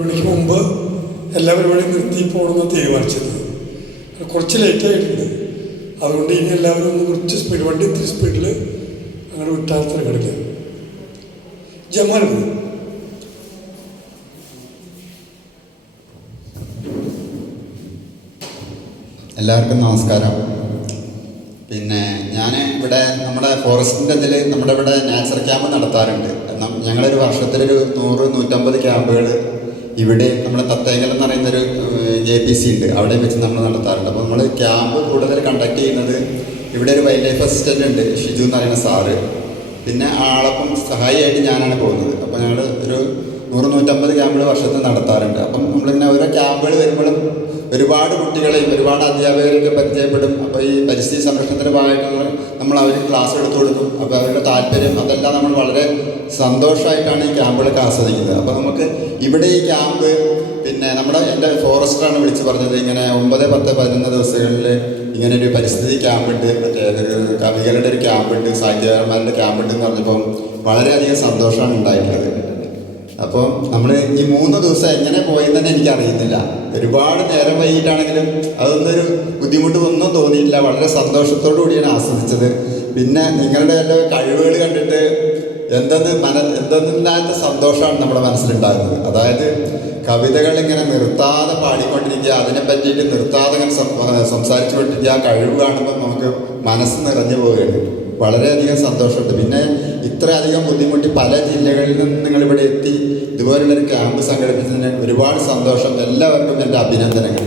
മണിക്ക് മുമ്പ് എല്ലാ പരിപാടിയും നിർത്തി പോകണമെന്ന് തീരുമാനിച്ചത്. കുറച്ച് ലേറ്റായിട്ടുണ്ട്. അതുകൊണ്ട് ഇനി എല്ലാവരും ഒന്ന് കുറച്ച് സ്പീഡ്, വണ്ടി ഇത്തിരി സ്പീഡിൽ അങ്ങോട്ട് വിട്ടാൽ തിരക്കെടുക്കുക. ജമാൽ എല്ലാവർക്കും നമസ്കാരം. ഞാൻ ഇവിടെ നമ്മുടെ ഫോറസ്റ്റിൻ്റെ ഇതിൽ നമ്മുടെ ഇവിടെ നാച്ചർ ക്യാമ്പ് നടത്താറുണ്ട്. ഞങ്ങളൊരു വർഷത്തിലൊരു 100-150 ക്യാമ്പുകൾ ഇവിടെ നമ്മുടെ തത്തേങ്കൽ എന്ന് പറയുന്നൊരു APC ഉണ്ട്, അവിടെ വെച്ച് നമ്മൾ നടത്താറുണ്ട്. അപ്പോൾ നമ്മൾ ക്യാമ്പ് കൂടുതൽ കണ്ടക്ട് ചെയ്യുന്നത് ഇവിടെ ഒരു വൈൽഡ് ലൈഫ് അസിസ്റ്റൻ്റ് ഉണ്ട്, ഷിജു എന്ന് പറയുന്ന സാറ്. പിന്നെ ആളപ്പം സഹായിയായിട്ട് ഞാനാണ് പോകുന്നത്. അപ്പോൾ ഞങ്ങൾ ഒരു 100-150 ക്യാമ്പുകൾ വർഷത്തിൽ നടത്താറുണ്ട്. അപ്പം നമ്മളിങ്ങനെ ഓരോ ക്യാമ്പുകൾ വരുമ്പോഴും ഒരുപാട് കുട്ടികളെയും ഒരുപാട് അധ്യാപകരെയൊക്കെ പരിചയപ്പെടും. അപ്പോൾ ഈ പരിസ്ഥിതി സംരക്ഷണത്തിൻ്റെ ഭാഗമായിട്ട് നമ്മൾ അവർക്ക് ക്ലാസ് എടുത്തു കൊടുക്കും. അപ്പോൾ അവരുടെ താല്പര്യം അതെല്ലാം നമ്മൾ വളരെ സന്തോഷമായിട്ടാണ് ഈ ക്യാമ്പുകളൊക്കെ ആസ്വദിക്കുന്നത്. അപ്പോൾ നമുക്ക് ഇവിടെ ഈ ക്യാമ്പ് എൻ്റെ ഫോറസ്റ്ററാണ് വിളിച്ച് പറഞ്ഞത്, ഇങ്ങനെ 9, 10, 11 ദിവസങ്ങളിൽ ഇങ്ങനെ ഒരു പരിസ്ഥിതി ക്യാമ്പുണ്ട്, മറ്റേ കവികളുടെ ഒരു ക്യാമ്പുണ്ട്, സാഹിത്യകാരന്മാരുടെ ക്യാമ്പുണ്ട് എന്ന് പറഞ്ഞപ്പോൾ വളരെയധികം സന്തോഷമാണ് ഉണ്ടായിട്ടുള്ളത്. അപ്പോൾ നമ്മൾ ഈ 3 ദിവസം എങ്ങനെ പോയെന്ന് തന്നെ എനിക്കറിയുന്നില്ല. ഒരുപാട് നേരം വൈകിട്ടാണെങ്കിലും അതൊന്നൊരു ബുദ്ധിമുട്ട് ഒന്നും തോന്നിയിട്ടില്ല. വളരെ സന്തോഷത്തോടു കൂടിയാണ് ആസ്വദിച്ചത്. പിന്നെ നിങ്ങളുടെ എല്ലാ കഴിവുകൾ കണ്ടിട്ട് എന്തെന്നില്ലാത്ത സന്തോഷമാണ് നമ്മുടെ മനസ്സിലുണ്ടാകുന്നത്. അതായത് കവിതകൾ ഇങ്ങനെ നിർത്താതെ പാടിക്കൊണ്ടിരിക്കുക, അതിനെ പറ്റിയിട്ട് നിർത്താതെ ഇങ്ങനെ സംസാരിച്ചു കൊണ്ടിരിക്കുക, ആ കഴിവ് കാണുമ്പോൾ നമുക്ക് മനസ്സ് നിറഞ്ഞു പോവുകയാണ്. വളരെയധികം സന്തോഷമുണ്ട്. പിന്നെ ഇത്രയധികം ബുദ്ധിമുട്ടി പല ജില്ലകളിൽ നിന്ന് നിങ്ങളിവിടെ എത്തി ഇതുപോലുള്ളൊരു ക്യാമ്പ് സംഘടിപ്പിച്ചതിന് ഒരുപാട് സന്തോഷം. എല്ലാവർക്കും എൻ്റെ അഭിനന്ദനങ്ങൾ.